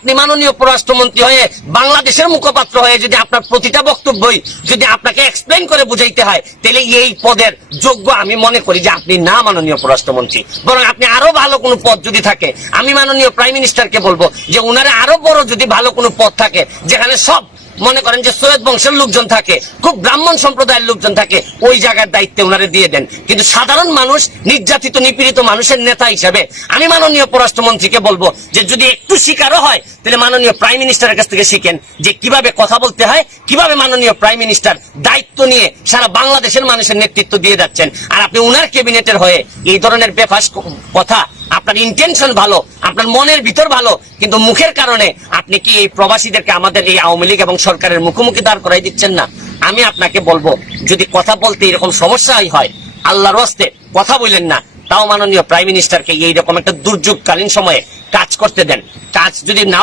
আপনি মাননীয় পররাষ্ট্রমন্ত্রী হয়ে বাংলাদেশের মুখপাত্র হয়ে যদি আপনার প্রতিটা বক্তব্যই যদি আপনাকে এক্সপ্লেইন করে বুঝাইতে হয়, তাহলে এই পদের যোগ্য আমি মনে করি যে আপনি না মাননীয় পররাষ্ট্রমন্ত্রী। বরং আপনি আরো ভালো কোনো পদ যদি থাকে, আমি মাননীয় প্রাইম মিনিস্টারকে বলবো যে উনারে আরো বড় যদি ভালো কোনো পদ থাকে, যেখানে সব মনে করেন যে সৈয়দ বংশের লোকজন থাকে, খুব ব্রাহ্মণ সম্প্রদায়ের লোকজন থাকে, ওই জায়গার দায়িত্বে ওনারে দিয়ে দেন। কিন্তু সাধারণ মানুষ, নির্যাতিত নিপীড়িত মানুষের নেতা হিসেবে আমি মাননীয় পররাষ্ট্রমন্ত্রীকে বলবো যে যদি একটু শিকারও হয়, তাহলে মাননীয় প্রাইম মিনিস্টারের কাছ থেকে শিখেন যে কিভাবে কথা বলতে হয়, কিভাবে মাননীয় প্রাইম মিনিস্টার দায়িত্ব নিয়ে সারা বাংলাদেশের মানুষের নেতৃত্ব দিয়ে যাচ্ছেন। আর আপনি উনার ক্যাবিনেটের হয়ে এই ধরনের বেফাস কথা, আপনার ইন্টেনশন ভালো, আপনার মনের ভিতর ভালো, কিন্তু মুখের কারণে আপনি কি এই প্রবাসীদেরকে আমাদের এই আওয়ামী লীগ এবং সরকারের মুখোমুখি দাঁড় করাই দিচ্ছেন না? আমি আপনাকে বলবো যদি কথা বলতে এরকম সমস্যাই হয়, আল্লাহর হস্তে কথা বললেন না, তাও মাননীয় প্রাইম মিনিস্টারকে এইরকম একটা দুর্যোগকালীন সময়ে কাজ করতে দেন। কাজ যদি না